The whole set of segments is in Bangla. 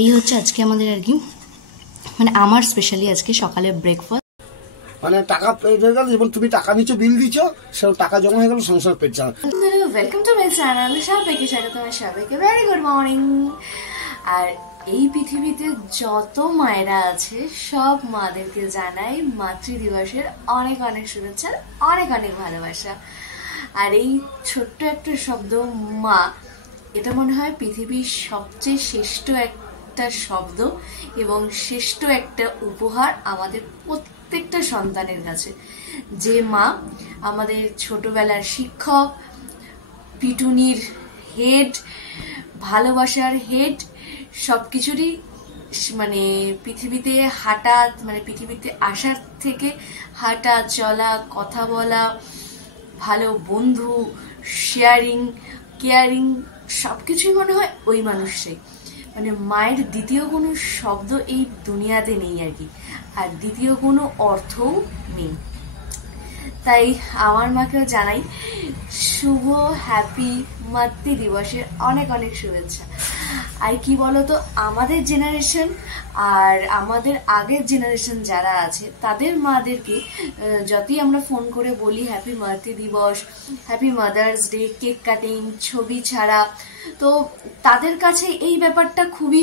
এই হচ্ছে আজকে আমাদের আর কি মানে আমার স্পেশালি আজকে সকালে ব্রেকফাস্ট মানে টাকা পেয়ে গেল এবং তুমি টাকা নিচ্ছ বিল দিচ্ছ সে টাকা জমা হয়ে গেল সংসার পেট চালানো। ওয়েলকাম টু মাই চ্যানেল, সবাইকে স্বাগত। সবাইকে ভেরি গুড মর্নিং। আর এই পৃথিবীতে যত মায়েরা আছে সব মাদেরকে জানাই মাতৃদিবসের অনেক অনেক শুভেচ্ছা, অনেক অনেক ভালোবাসা। আর এই ছোট্ট একটা শব্দ মা, এটা মনে হয় পৃথিবীর সবচেয়ে শ্রেষ্ঠ একটা শব্দ এবং শ্রেষ্ঠ একটা উপহার আমাদের প্রত্যেকটা সন্তানের কাছে। যে মা আমাদের ছোটবেলার শিক্ষক, পিটুনির হেড, ভালোবাসার হেড, সবকিছুরই মানে পৃথিবীতে হাঁটা, মানে পৃথিবীতে আসার থেকে হাঁটা চলা, কথা বলা, ভালো বন্ধু, শেয়ারিং, কেয়ারিং, সবকিছুই মনে হয় ওই মানুষটাই। মানে মায়ের দ্বিতীয় কোনো শব্দ এই দুনিয়াতে নেই আর কি, আর দ্বিতীয় কোনো অর্থও নেই। তাই আমার মাকেও জানাই শুভ হ্যাপি মাতৃ দিবসের অনেক অনেক শুভেচ্ছা। আর কি বলতো, আমাদের জেনারেশন আর আমাদের আগের জেনারেশন যারা আছে তাদের মাদেরকে যতই আমরা ফোন করে বলি হ্যাপি মাতৃ দিবস, happy mother's day, cake cutting, ছবি ছাড়া, তো তাদের কাছে এই ব্যাপারটা খুবই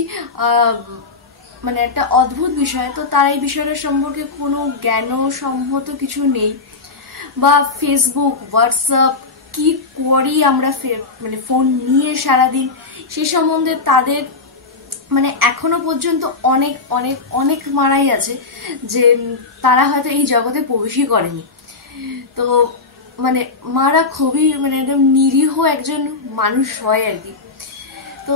মানে একটা অদ্ভুত বিষয়। তো তার এই বিষয়টা সম্পর্কে কোনো জ্ঞানসম্মত কিছু নেই, বা ফেসবুক, হোয়াটসঅ্যাপ কি করি আমরা মানে ফোন নিয়ে সারাদিন, সে সম্বন্ধে তাদের মানে এখনো পর্যন্ত অনেক অনেক অনেক মারাই আছে যে তারা হয়তো এই জগতে প্রবেশই করেনি। তো মানে মারা খুবই মানে একদম নিরীহ একজন মানুষ হয় আর কি। তো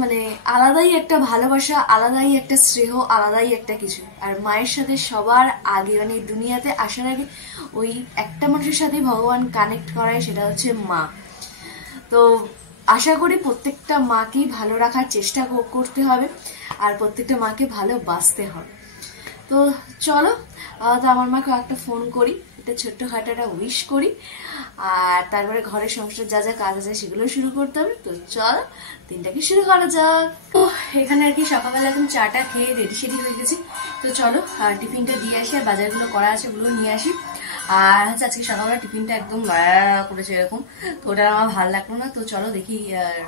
মানে আলাদাই একটা ভালোবাসা, আলাদাই একটা স্নেহ, আলাদাই একটা কিছু। আর মায়ের সাথে সবার আগে মানে দুনিয়াতে আসার আগে ওই একটা মানুষের সাথে ভগবান কানেক্ট করায়, সেটা হচ্ছে মা। তো আশা করি প্রত্যেকটা মাকেই ভালো রাখার চেষ্টা করতে হবে আর প্রত্যেকটা মাকে ভালোবাসতে হবে। তো চলো, তো আমার মাকে একটা ফোন করি, একটা ছোট্টখাটো একটা উইশ করি, আর তারপরে ঘরের সংসার যা যা কাজ আছে সেগুলো শুরু করতে হবে। তো চলো দিনটাকে শুরু করা যাক। তো এখানে আর কি সকালবেলা এখন চাটা খেয়ে রেডি সেডি হয়ে গেছি। তো চলো টিফিনটা দিয়ে আসি, আর বাজারগুলো করা আছে ওগুলো নিয়ে আসি। আর হচ্ছে আজকে সকালবেলা টিফিনটা একদম করেছে এরকম, তো ওটা আমার ভালো লাগলো না। তো চলো দেখি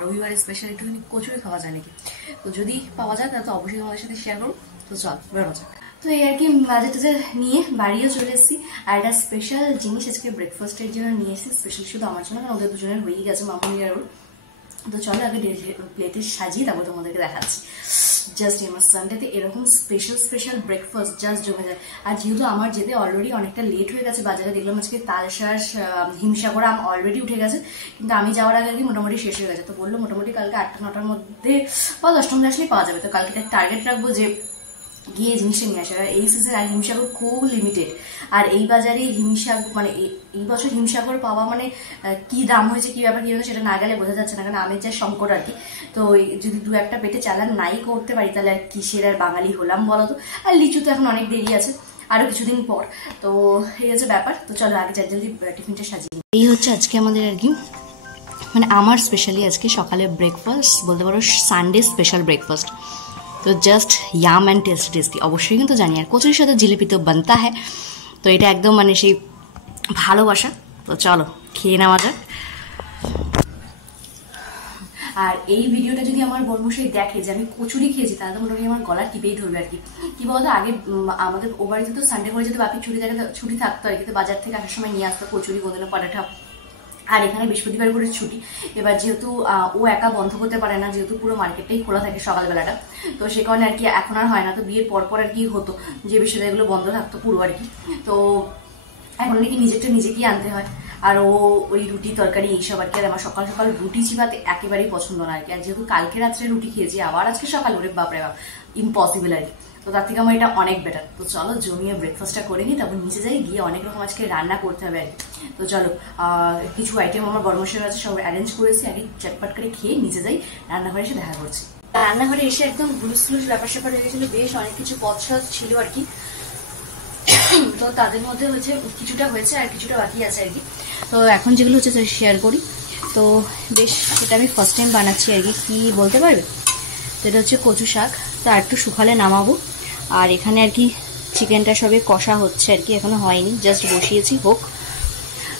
রবিবারে স্পেশাল একটুখানি কচুরি খাওয়া যায় নাকি। তো যদি পাওয়া যায় তাহলে তো অবশ্যই তোমাদের সাথে শেয়ার করবো। তো চল বেরোনো যাক। তো এই আর কি বাজার টাজার নিয়ে বাড়িও চলে এসেছি। আর একটা স্পেশাল জিনিস আজকে ব্রেকফাস্টের জন্য নিয়ে এসেছি, স্পেশাল শুধু আমার জন্য, কারণ ওদের দুজনের হয়েই গেছে মামুনি আর ওর। তো চলো আগে প্লেটে সাজিয়ে তারপর তোমাদেরকে দেখাচ্ছি। জাস্ট আমার সানডেতে এরকম স্পেশাল স্পেশাল ব্রেকফাস্ট জাস্ট জমে যায়। আর যেহেতু আমার যেতে অলরেডি অনেকটা লেট হয়ে গেছে, বাজারে দেখলাম আজকে তালশাঁস, হিমসাগর আম অলরেডি উঠে গেছে, কিন্তু আমি যাওয়ার আগে আর কি মোটামুটি শেষ হয়ে গেছে। তো বললো মোটামুটি কালকে 8টা-9টার মধ্যে বা 10টার মধ্যে আসলেই পাওয়া যাবে। তো কালকে টার্গেট রাখবো যে গিয়ে জিনিসটা নিয়ে আসার। আর এই সিজন আর হিমসাগর খুব লিমিটেড, আর এই বাজারে হিমসাগর মানে এই বছর হিমসাগর পাওয়া মানে কি দাম হয়েছে, কি ব্যাপার কি হয়েছে সেটা না গেলে বোঝা যাচ্ছে না, কারণ আমের যা সংকট আর কি। তো যদি দু একটা পেটে চালান নাই করতে পারি তাহলে আর কিসের আর বাঙালি হলাম বলো তো। আর লিচু তো এখন অনেক দেরি আছে, আরো কিছুদিন পর। তো এই হচ্ছে ব্যাপার। তো চলো আগে জলদি টিফিনটা সাজিয়ে। এই হচ্ছে আজকে আমাদের আর কি মানে আমার স্পেশালি আজকে সকালে ব্রেকফাস্ট, বলতে পারো সানডে স্পেশাল ব্রেকফাস্ট। তো just yum and tasty tasty অবশ্যই কিন্তু জানি। আর কচুরির সাথে জিলিপি তো বানতা হ্যাঁ, তো এটা একদম মানে সেই ভালোবাসা। তো চলো খেয়ে নেওয়া যাক। আর এই ভিডিওটা যদি আমার বর্মশাই দেখে যে আমি কচুরি খেয়েছি, তাহলে তো মোটামুটি আমার গলা টিপেই ধরবে আর কি। কি বলতো, আগে আমাদের ও বাড়িতে তো সানডে করে যেতে বাপি ছুটি থাকতো আর কি, তো বাজার থেকে আসার সময় নিয়ে আসতো কচুরি, কোনদিনও পরাঠা। আর এখানে বৃহস্পতিবার করে ছুটি। এবার যেহেতু ও একা বন্ধ করতে পারে না, যেহেতু পুরো মার্কেটটাই খোলা থাকে সকালবেলাটা, তো সে কারণে আর কি এখন আর হয় না। তো বিয়ের পর আর কি হতো যে বিষয়গুলো বন্ধ থাকতো পুরো আর কি। তো এখন নাকি নিজেরটা নিজেকেই আনতে হয়। আর ও ওই রুটি তরকারি এইসব আর কি। আর আমার সকাল সকাল রুটি চিবাতে একেবারেই পছন্দ না আর কি। আর যেহেতু কালকে রাত্রে রুটি খেয়েছি, আবার আজকে সকাল, ওরে বাপরে বাপ, ইম্পসিবল আর কি। তো তার থেকে আমার এটা অনেক বেটার। তো চলো জমিয়ে ব্রেকফাস্টটা করে নিই, তারপর নিচে যাই, গিয়ে অনেক রকম আজকে রান্না করতে হবে আর কি। তো চলো কিছু আইটেম আমার বর্মশের আছে, সব অ্যারেঞ্জ করেছি, আগে চটপট করে খেয়ে নিচে যাই, রান্নাঘরে এসে দেখা করছি। রান্নাঘরে এসে একদম হুলুস হুলুস ব্যাপার স্যাপার হয়ে গেছিলো, বেশ অনেক কিছু পছন্দ ছিল আর কি। তো তাদের মধ্যে হচ্ছে কিছুটা হয়েছে আর কিছুটা বাকি আছে আর কি। তো এখন যেগুলো হচ্ছে শেয়ার করি। তো বেশ, এটা আমি ফার্স্ট টাইম বানাচ্ছি আর কি। বলতে পারবে তো এটা হচ্ছে কচু শাক, তো আর একটু শুকালে নামাবো। আর এখানে আর কি চিকেনটা সবে কষা হচ্ছে আর কি, এখনো হয়নি, জাস্ট বসিয়েছি, হোক।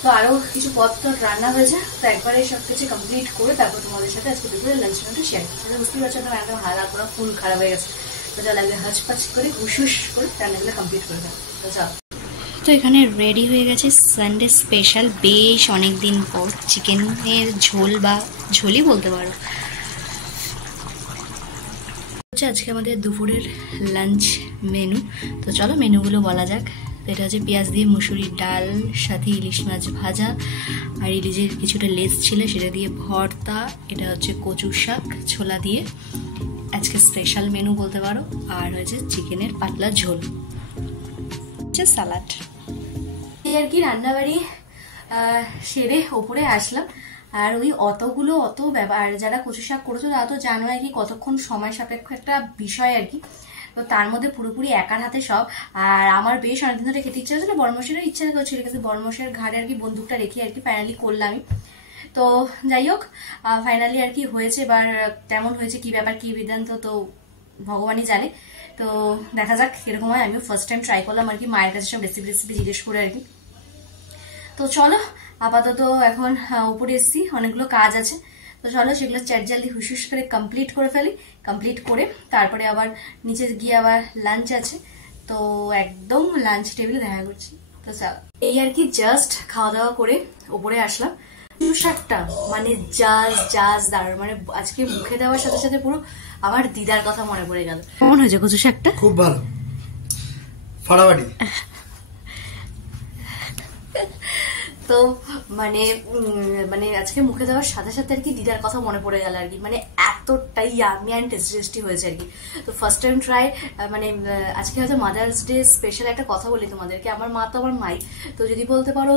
তো আরো কিছু পদ তো রান্না হয়েছে, তো একবারে সব কিছু কমপ্লিট করে তারপর তোমাদের সাথে আজকে দুপুরে লাঞ্চ মেনুটা শেয়ার করছি। বুঝতেই পারছো তো একদম হালকা পুরো ফুল খারাপ হয়ে গেছে, তো যা লাগবে হাঁচপাচ করে হুস করে রান্নাগুলো কমপ্লিট করে দেবো। তো যাও। তো এখানে রেডি হয়ে গেছে সানডে স্পেশাল, বেশ অনেক দিন পর চিকেনের ঝোল, বা ঝোলই বলতে পারো। হচ্ছে আজকে আমাদের দুপুরের লাঞ্চ মেনু। তো চলো মেনুগুলো বলা যাক। এটা হচ্ছে পেঁয়াজ দিয়ে মুসুরির ডাল, সাথে ইলিশ মাছ ভাজা, আর ইলিশের কিছুটা লেস ছিল সেটা দিয়ে ভর্তা। এটা হচ্ছে কচু শাক ছোলা দিয়ে, আজকে স্পেশাল মেনু বলতে পারো। আর হচ্ছে চিকেনের পাতলা ঝোল, হচ্ছে সালাড। এই আর কি রান্নাবাড়ি সেরে ওপরে আসলাম। আর ওই অত ব্যাপার, যারা কচু শাক করেছো তারা তো জানো আর কি কতক্ষণ সময় সাপেক্ষ একটা বিষয় আর কি। তো তার মধ্যে পুরোপুরি একার হাতে সব। আর আমার বেশ অনেকদিন ধরে খেতে ইচ্ছা হচ্ছিল, বড়মশাইয়ের ইচ্ছা করছিল, কিন্তু বড়মশাইয়ের ঘাড়ে আর কি বন্দুকটা রেখে আর কি ফাইনালি করলামই। তো যাই হোক, ফাইনালি আর কি হয়েছে। এবার কেমন হয়েছে, কি ব্যাপার, কি বিধান্ত, তো ভগবানই জানে। তো দেখা যাক কিরকম হয়। আমিও ফার্স্ট টাইম ট্রাই করলাম আর কি, মায়ের কাছে সব রেসিপি জিজ্ঞেস করে আর কি। তো চলো, আপাতত এখন উপরে এসছি, অনেকগুলো কাজ আছে। তো চলো সেগুলো জলদি হুস করে কমপ্লিট করে ফেলি। কমপ্লিট করে তারপরে আবার নিচে গিয়ে আবার লাঞ্চ আছে, তো একদম লাঞ্চ টেবিলে দেখা করছি। তো চলো, এই আর কি জাস্ট খাওয়া দাওয়া করে উপরে আসলাম। শাকটা মানে জাজ দারুণ, মানে আজকে মুখে দেওয়ার সাথে সাথে পুরো আমার দিদার কথা মনে পড়ে গেল। কেমন হয়েছে কচু শাকটা? খুব ভালো, ফাড়াবাড়ি। তো মানে আজকে মুখে দেওয়ার সাথে সাথে আর কি দিদার কথা মনে পড়ে গেল আর কি, মানে এতটাই ইয়ামি অ্যান্ড টেস্টি হয়েছে আর কি। তো ফার্স্ট টাইম ট্রাই, মানে আজকে হয়তো মাদার্স ডে স্পেশাল একটা কথা বলি তোমাদেরকে। আমার মা তো আমার মাই, তো যদি বলতে পারো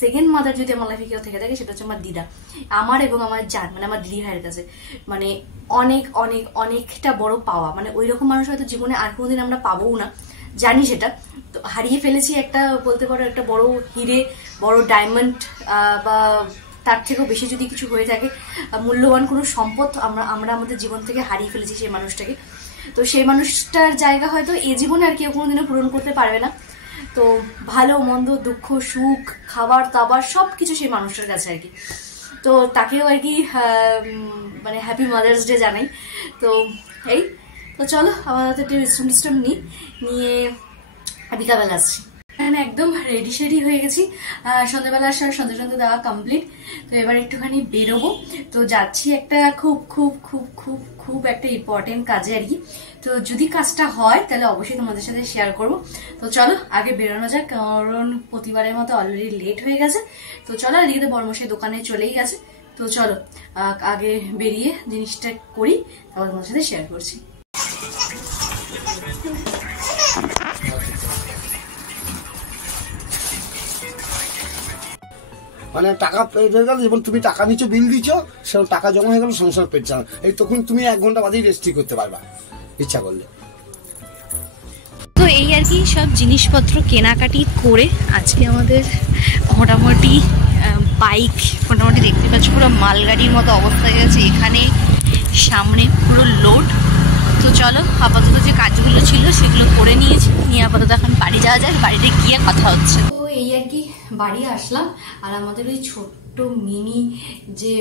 সেকেন্ড মাদার যদি আমার লাইফে কেউ থেকে থাকে সেটা হচ্ছে আমার দিদা, আমার এবং আমার জান, মানে আমার দিদি ভাইয়ের কাছে। মানে অনেকটা বড় পাওয়া, মানে ওই রকম মানুষ হয়তো জীবনে আর কোনোদিন আমরা পাবোও না, জানি সেটা। তো হারিয়ে ফেলেছি একটা, বলতে পারো একটা বড় হিরে, বড় ডায়মন্ড, বা তার থেকেও বেশি যদি কিছু হয়ে থাকে, মূল্যবান কোনো সম্পদ আমরা আমাদের জীবন থেকে হারিয়ে ফেলেছি সেই মানুষটাকে। তো সেই মানুষটার জায়গা হয়তো এই জীবনে আর কেউ কোনোদিনও পূরণ করতে পারবে না। তো ভালো মন্দ, দুঃখ সুখ, খাবার দাবার সবকিছু সেই মানুষটার কাছে আর কি। তো তাকেও আর কি মানে হ্যাপি মাদার্স ডে জানাই। তো এই, তো চলো আমার একটু রিস্টম নিয়ে বিকালবেলা আসছি। একদম রেডি শেডি হয়ে গেছি, সন্ধ্যাবেলা আসার সন্ধ্যে দেওয়া কমপ্লিট। তো এবার একটুখানি বেরোবো। তো যাচ্ছি একটা খুব খুব খুব খুব খুব একটা ইম্পর্টেন্ট কাজে আর কি। তো যদি কাজটা হয় তাহলে অবশ্যই তোমাদের সাথে শেয়ার করবো। তো চলো আগে বেরোনো যাক, কারণ প্রতিবারের মতো অলরেডি লেট হয়ে গেছে। তো চলো, এদিকে তো বড়মশাই দোকানে চলেই গেছে। তো চলো আগে বেরিয়ে জিনিসটা করি, তারপর তোমাদের সাথে শেয়ার করছি। মানে টাকা পেড হয়ে গেল, যেমন তুমি টাকা নিচ্ছ, বিল দিচ্ছ, সেরকম টাকা জমা হয়ে গেল, সংসার পেট চালানো। এই তখন তুমি 1 ঘন্টা বাদেই রেস্ট্রি করতে পারবা ইচ্ছা করলে। তো এই আর কি সব জিনিসপত্র কেনাকাটি করে আজকে আমাদের মোটামুটি বাইক মোটামুটি দেখতে পাচ্ছ পুরো মালগাড়ির মতো অবস্থা হয়ে গেছে। এখানে সামনে পুরো লোড। তো চলো আপাতত যে কাজগুলো ছিল সেগুলো করে নিয়েছি, নিয়ে আপাতত এখন বাড়ি যাওয়া যায়, বাড়িতে গিয়ে কথা হচ্ছে। তো এই আর কি বাড়ি আসলাম, আর আমাদের ওই ছোট্ট মিনি যে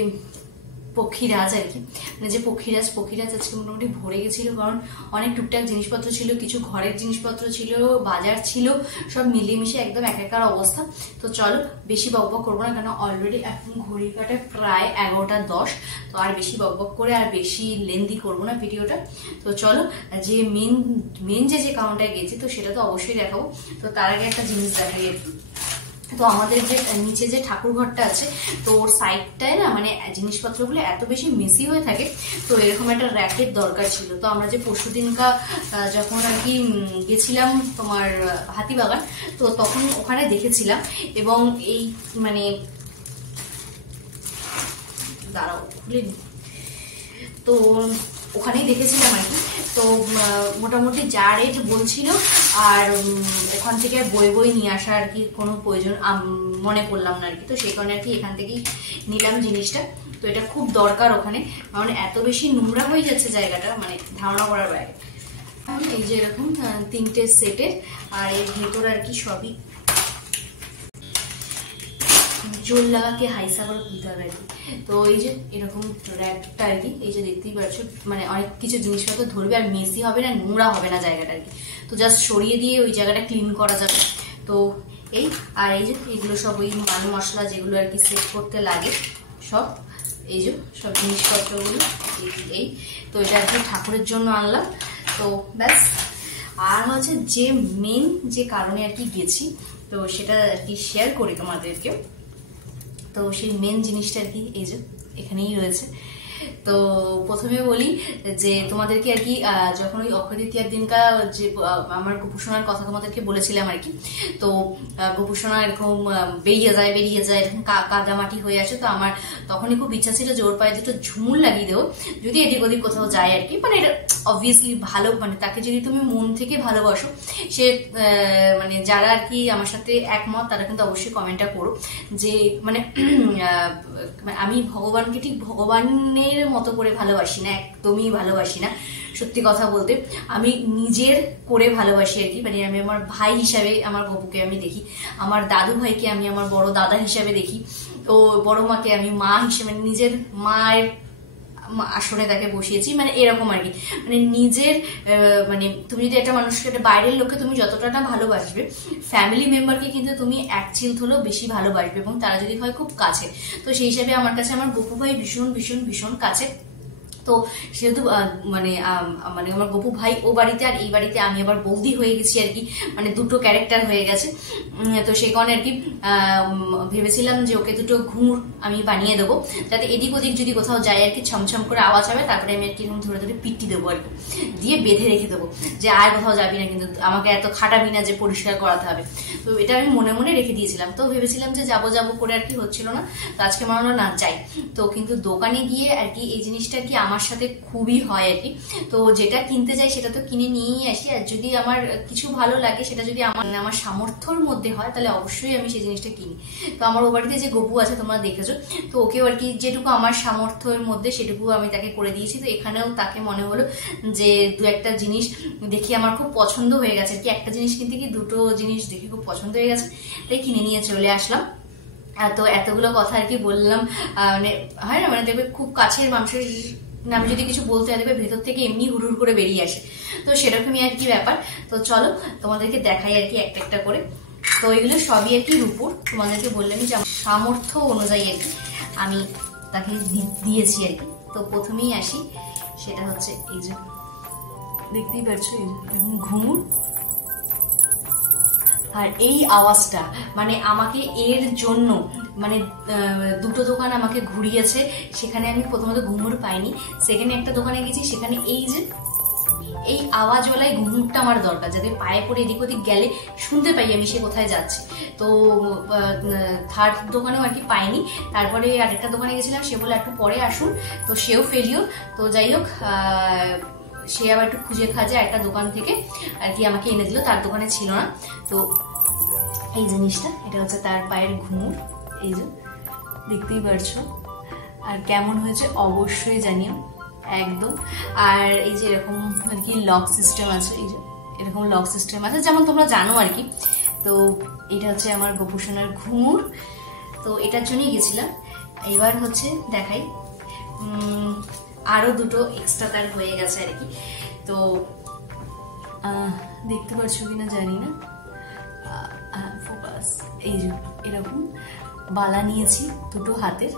পক্ষীরাজ আর কি, মানে যে পক্ষীরাজ আজকে মোটামুটি ভরে গেছিল, কারণ অনেক টুকটাক জিনিসপত্র ছিল, কিছু ঘরের জিনিসপত্র ছিল, বাজার ছিল, সব মিলিয়ে মিশে একদম একাকার অবস্থা। তো চলো বেশি বকবক করবো না, কারণ অলরেডি এখন ঘড়ি কাটে প্রায় 11:10। তো আর বেশি বকবক করে আর বেশি লেন্দি করবো না ভিডিওটা। তো চলো, যে মেন যে কারণটায় গেছি তো সেটা তো অবশ্যই দেখাবো। তো তার আগে একটা জিনিস দেখাই আর কি। তো আমাদের যে নিচে যে ঠাকুর ঘরটা আছে, তো ওর সাইডটায় না মানে জিনিসপত্রগুলো এত বেশি মেসি হয়ে থাকে, তো এরকম একটা র্যাকের দরকার ছিল। তো আমরা যে পরশুদিনকা যখন আর কি গেছিলাম তোমার হাতিবাগান, তো তখন ওখানে দেখেছিলাম, এবং এই মানে দাঁড়াও খুলে, তো ওখানেই দেখেছিলাম আর কি। তো মোটামুটি যা রেট বলছিল, আর ওখান থেকে বই নিয়ে আসা আর কি কোনো প্রয়োজন মনে করলাম না আর কি। তো সেই কারণে আর কি এখান থেকেই নিলাম জিনিসটা। তো এটা খুব দরকার ওখানে, কারণ এত বেশি নোংরা হয়ে যাচ্ছে জায়গাটা, মানে ধারণা করার বাইরে। এই যে এরকম 3টে সেটের, আর এর ভেতর আর কি সবই জোর লাগাকে হাইসা করে খুলতে হবে আর কি। তো এই যে এরকম র্যাকটা আর কি, এই যে দেখতেই পাচ্ছ, মানে অনেক কিছু জিনিসপত্র ধরবে, আর মেসি হবে না, নোংরা হবে না জায়গাটা আর কি। তো জাস্ট সরিয়ে দিয়ে ওই জায়গাটা ক্লিন করা যাবে। তো এই আর এই যে এগুলো সব ওই মাল মশলা যেগুলো আর কি সেট করতে লাগে সব, এই যে সব জিনিসপত্রগুলো এই। তো এটা আর কি ঠাকুরের জন্য আনলাম। তো ব্যাস। আর হচ্ছে যে মেন যে কারণে আর কি গেছি, তো সেটা আর কি শেয়ার করি তোমাদেরকে। তো সেই মেন জিনিসটা আর কি এই যে এখানেই রয়েছে। তো প্রথমে বলি যে তোমাদেরকে আর কি যখন ওই অক্ষয় তৃতীয়ার দিনকা যে আমার গোপুসোনার কথা তোমাদেরকে বলেছিলাম আর কি, তো গোপুসোনা এরকম বেরিয়ে যায় এরকম কাদামাটি হয়ে আছে। তো আমার তখনই খুব ইচ্ছা ছিল যে ওর পায়ে দুটো ঝুমুর লাগিয়ে দেবো, যদি এদিক ওদিক কোথাও যায় আর কি। মানে এটা অবভিয়াসলি ভালো, মানে তাকে যদি তুমি মন থেকে ভালোবাসো, সে মানে যারা আর কি আমার সাথে একমত তারা কিন্তু অবশ্যই কমেন্টটা করো যে মানে আমি ভগবানকে ঠিক ভগবানের মতো করে ভালোবাসি না, একদমই ভালোবাসি না। সত্যি কথা বলতে আমি নিজের করে ভালোবাসি আর কি। মানে আমি আমার ভাই হিসাবে আমার গপুকে আমি দেখি, আমার দাদু ভাইকে আমি আমার বড় দাদা হিসাবে দেখি, তো বড় মাকে আমি মা হিসেবে, নিজের মায়ের আসনে তাকে বসিয়েছি, মানে এরকম আর কি। মানে নিজের মানে তুমি যদি একটা মানুষকে, একটা বাইরের লোককে তুমি যতটা না ভালোবাসবে, ফ্যামিলি মেম্বারকে কিন্তু তুমি এক চিল হলেও বেশি ভালোবাসবে, এবং তারা যদি হয় খুব কাছে। তো সেই হিসাবে আমার কাছে আমার গপু ভাই ভীষণ ভীষণ ভীষণ কাছে। তো সেহেতু মানে মানে আমার গপু ভাই ও বাড়িতে, আর এই বাড়িতে আমি আবার বৌদি হয়ে গেছি আর কি, মানে দুটো ক্যারেক্টার হয়ে গেছে। তো সেই কারণে আর কি ভেবেছিলাম যে ওকে দুটো ঘুঙুর আমি বানিয়ে দেবো, যাতে এদিক ওদিক যদি কোথাও যায় আর কি ছমছম করে আওয়াজ হবে, তারপরে আমি আর কি ধরে ধরে পিট্টি দেবো আর কি, দিয়ে বেঁধে রেখে দেবো যে আর কোথাও যাবি না, কিন্তু আমাকে এত খাটাবি না যে পরিষ্কার করাতে হবে। তো এটা আমি মনে মনে রেখে দিয়েছিলাম। তো ভেবেছিলাম যে যাবো যাবো করে আর কি হচ্ছিল না, তো আজকে মনে হলো না যাই। তো কিন্তু দোকানে গিয়ে আর কি এই জিনিসটা কি আমার সাথে খুবই হয় আর কি। তো যেটা কিনতে যাই সেটা তো কিনে নিয়েই আসি, আর যদি আমার কিছু ভালো লাগে, সেটা যদি আমার সামর্থ্যর মধ্যে হয়, তাহলে অবশ্যই আমি সেই জিনিসটা কিনি। তো আমার ও বাড়িতে যে গপু আছে তোমরা দেখেছো, তো ওকেও আর কি যেটুকু আমার সামর্থ্যের মধ্যে সেটুকু আমি তাকে করে দিয়েছি। তো এখানেও তাকে মনে হলো যে দু একটা জিনিস দেখি আমার খুব পছন্দ হয়ে গেছে আর কি, একটা জিনিস কিনতে কি দুটো জিনিস দেখি খুব পছন্দ হয়ে গেছে, তাই কিনে নিয়ে চলে আসলাম। তো এতগুলো কথা আর কি বললাম, মানে হয় না, মানে দেখবে খুব কাছের মানুষের আমি যদি কিছু বলতে দেখবে ভেতর থেকে এমনি হুড় করে বেরিয়ে আসে, তো সেরকমই আর কি ব্যাপার। তো চলো তোমাদেরকে দেখাই আর কি একটা একটা করে। তো এগুলো সবই আর কি রূপোর, তোমাদেরকে বললামই যে আমার সামর্থ্য অনুযায়ী আর কি আমি তাকে দিয়েছি আর কি। তো প্রথমেই আসি, সেটা হচ্ছে এই যে দেখতেই পাচ্ছ এরকম ঘুঙুর, আর এই আওয়াজটা মানে আমাকে এর জন্য মানে দুটো দোকান আমাকে ঘুরিয়েছে, সেখানে আমি প্রথমত ঘুঙুর পাইনি, সেকেন্ডে একটা দোকানে গেছি, সেখানে এই যে এই আওয়াজওয়ালাই ঘুঙুরটা আমার দরকার, যাতে পায়ে পড়ে এদিক ওদিক গেলে শুনতে পাই আমি সে কোথায় যাচ্ছে। তো থার্ড দোকানেও আর কি পাইনি। তারপরে আরেকটা দোকানে গেছিলাম, সে বলে একটু পরে আসুন, তো সেও ফেলিও। তো যাই হোক সে আবার একটু খুঁজে খাজে একটা দোকান থেকে আর কি আমাকে এনে দিল, তার দোকানে ছিল না। তো এই জিনিসটা, এটা হচ্ছে তার পায়ের ঘুঙুর, এই যে দেখতেই পারছো। আর কেমন হয়েছে অবশ্যই জানিও একদম। আর এই যে এরকম আর কি লক সিস্টেম আছে, এই যে এরকম লক সিস্টেম আছে, যেমন তোমরা জানো আর কি। তো এটা হচ্ছে আমার গোপুসোনার ঘুঙুর, তো এটার জন্যই গেছিলাম। এবার হচ্ছে দেখাই, আরো দুটো এক্সট্রা তার হয়ে গেছে আর কি। তো দেখতে পাচ্ছ কিনা জানি না, ফোকাস, এই যে এরকম বালা নিয়েছি দুটো হাতের,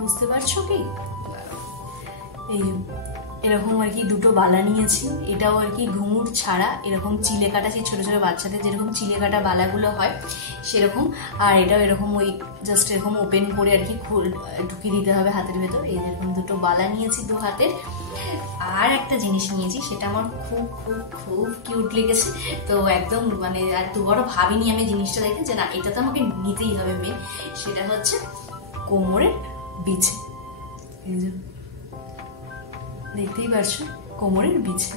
বুঝতে পারছো কি, এই এরকম আর কি দুটো বালা নিয়েছি। এটাও আর কি ঘুঙুর ছাড়া এরকম চিলে কাটা, সেই ছোট ছোট বাচ্চাদের যেরকম চিলে কাটা বালাগুলো হয় সেরকম। আর এটাও এরকম ওই জাস্ট এরকম ওপেন করে আর কি ঢুকিয়ে দিতে হবে হাতের ভেতর। এই যেরকম দুটো বালা নিয়েছি দু হাতের। আর একটা জিনিস নিয়েছি, সেটা আমার খুব খুব খুব কিউট লেগেছে। তো একদম মানে আর দুবারও ভাবিনি আমি জিনিসটা দেখে যে না এটা তো আমাকে নিতেই হবে মেয়ে। সেটা হচ্ছে কোমরের বিছে, দেখতেই পারছো কোমরের বিছে।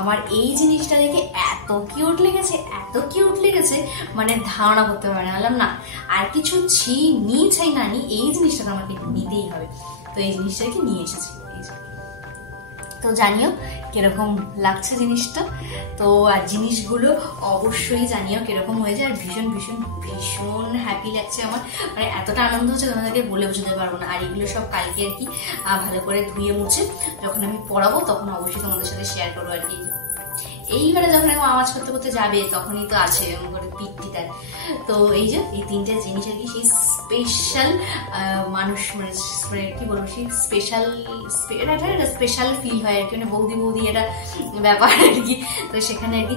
আমার এই জিনিসটা দেখে এত কিউট লেগেছে মানে ধারণা করতে পারে না। বললাম না আর কিছু চাই না নি, এই জিনিসটা তো আমাকে নিতেই হবে। তো এই জিনিসটাকে নিয়ে এসেছি। তো জানিও কিরকম লাগছে জিনিসটা। তো আর জিনিসগুলো অবশ্যই জানিও কিরকম হয়েছে। আর ভীষণ ভীষণ ভীষণ হ্যাপি লাগছে আমার, মানে এতটা আনন্দ হচ্ছে তোমাদেরকে বলে বোঝাতে পারবো না। আর এগুলো সব কালকে আর কি ভালো করে ধুয়ে মুছে যখন আমি পড়াবো তখন অবশ্যই তোমাদের সাথে শেয়ার করবো আর কি। এইবারে যখন আওয়াজ করতে করতে যাবে তখনই তো আছে পিঠটি তার। তো এই যে এই তিনটে জিনিস আর কি সেই স্পেশাল মানুষ মানে কি বলবো, সেই স্পেশাল ফিল হয় আর কি, মানে বৌদি এটা ব্যাপার আর কি। তো সেখানে আর কি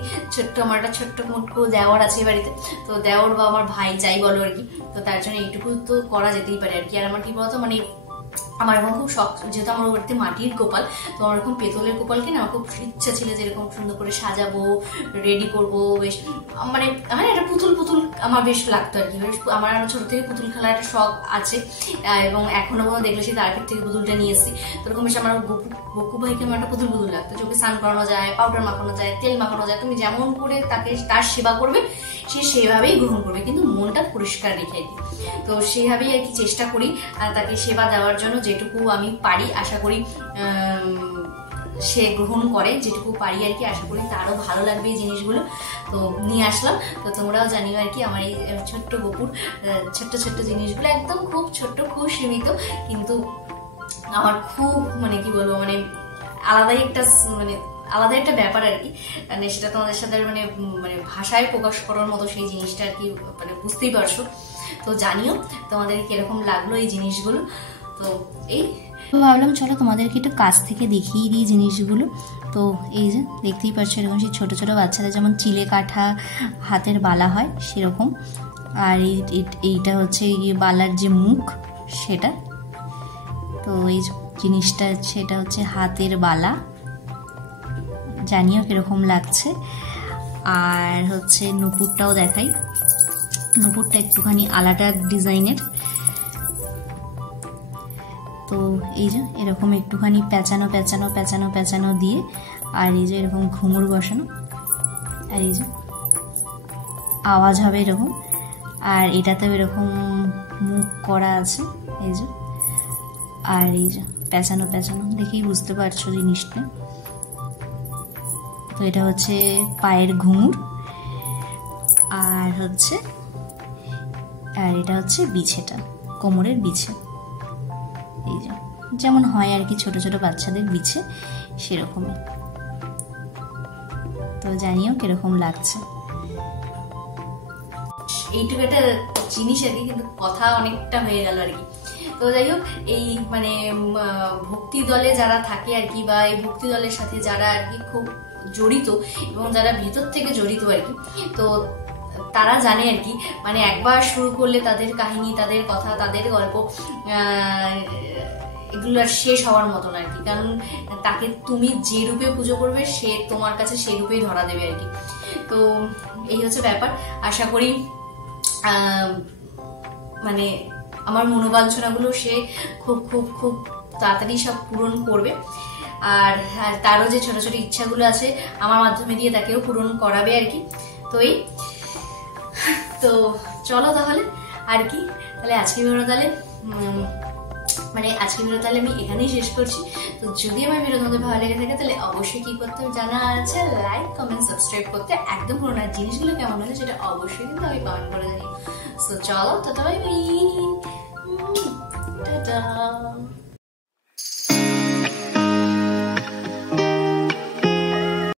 আমার একটা ছোট্ট মোটকো দেওয়ার আছে বাড়িতে। তো দেওর বা আমার ভাই যাই বলো আর কি, তো তার জন্য এইটুকু তো করা যেতেই পারে আর কি। আর আমার কি বলতো, মানে আমার এরকম খুব শখ, যেহেতু আমার বাড়িতে মাটির গোপাল, তো আমার এরকম পেতলের গোপালকে না খুব ইচ্ছা ছিল যে এরকম সুন্দর করে সাজাবো, রেডি করবো বেশ, মানে আমার একটা পুতুল আমার বেশ লাগতো আর কি। আমার ছোট থেকে পুতুল খেলার একটা শখ আছে এবং এখনো দেখলে সেই তারকের থেকে পুতুলটা নিয়ে এসেছি। তো এরকম বেশ আমার বকু ভাইকে আমার একটা পুতুল লাগতো, চোখে স্নান করানো যায়, পাউডার মাখানো যায়, তেল মাখানো যায়, তুমি যেমন করে তার সেবা করবে সে সেভাবেই গ্রহণ করবে, কিন্তু মনটা পরিষ্কার রেখে আর কি। তো সেভাবেই আর কি চেষ্টা করি তাকে সেবা দেওয়ার জন্য, যেটুকু আমি পারি আশা করি সে গ্রহণ করে, যেটুকু পারি আর কি। আশা করি তারও ভালো লাগবে এই জিনিসগুলো। তো নিয়ে আসলাম। তো তোমরাও জানিও আর কি আমার এই ছোট্ট গপুর ছোট্ট জিনিসগুলো, একদম খুব ছোট্ট, খুব সীমিত, কিন্তু আমার খুব মানে কি বলবো, মানে আলাদাই একটা ব্যাপার আর কি। মানে সেটা তোমাদের সাথে মানে ভাষায় প্রকাশ করার মতো সেই জিনিসটা আর কি, মানে বুঝতেই পারছো। তো জানিও তোমাদের কিরকম লাগলো এই জিনিসগুলো। তো এই ভাবলাম চলো তোমাদেরকে একটু কাছ থেকে দেখিয়ে দিই জিনিসগুলো। তো এই যে দেখতেই পাচ্ছ এরকম সেই ছোট ছোট বাচ্চাদের যেমন চিলে কাঠা হাতের বালা হয় সেরকম। আর এইটা হচ্ছে বালার যে মুখ সেটা। তো এই জিনিসটা সেটা হচ্ছে হাতের বালা, জানিও কিরকম লাগছে। আর হচ্ছে নুপুরটাও দেখাই, নুপুরটা একটুখানি আলাদা ডিজাইনের। তো এই যে এরকম একটুখানি পেঁচানো দিয়ে, আর এই যে এরকম ঘুঙুর বসানো, আর এই যে আওয়াজ হবে এরকম। আর এটাতেও এরকম মুখ করা আছে এই যে, আর এই যে পেঁচানো দেখেই বুঝতে পারছো জিনিসটা। তো এটা হচ্ছে পায়ের ঘুঙুর, আর এটা হচ্ছে বিছেটা, কোমরের বিছে, এই যে যেমন হয় আর কি ছোট ছোট বাচ্চাদের বিছে সেরকমই। তো জানিও কিরকম লাগছে। এইটুকু একটা জিনিস আর কি, কিন্তু কথা অনেকটা হয়ে গেল আর কি। তো যাই হোক, এই মানে ভক্তি দলে যারা থাকে আর কি, বা এই ভক্তি দলের সাথে যারা আর কি খুব জড়িত এবং যারা ভেতর থেকে জড়িত আর কি, তো তারা জানে আর কি, মানে একবার শুরু করলে তাদের কাহিনী, তাদের কথা, তাদের গল্প এগুলো আর শেষ হওয়ার মতন আর কি। কারণ তাকে তুমি যে রূপে পুজো করবে সে তোমার কাছে সেই রূপেই ধরা দেবে আর কি। তো এই হচ্ছে ব্যাপার। আশা করি মানে আমার মনোবাঞ্ছনাগুলো সে খুব খুব খুব তাড়াতাড়ি সব পূরণ করবে। আর তারও যে ছোট ছোট ইচ্ছাগুলো আছে আমার মাধ্যমে দিয়ে তাকেও পূরণ করাবে আর কি। তো চলো তাহলে আর কি, তাহলে আজকে ভিডিও তাহলে আমি এখানেই শেষ করছি। তো যদি আমার ভিডিও তোমাদের ভালো লেগে থাকে তাহলে অবশ্যই কি করতে হবে জানা আছে, লাইক কমেন্ট সাবস্ক্রাইব করতে একদম পুরো না। জিনিসগুলো কেমন হলে সেটা অবশ্যই কিন্তু আমি কমেন্ট করে জানি। তো চলো, টাটা বাই বাই, টাটা।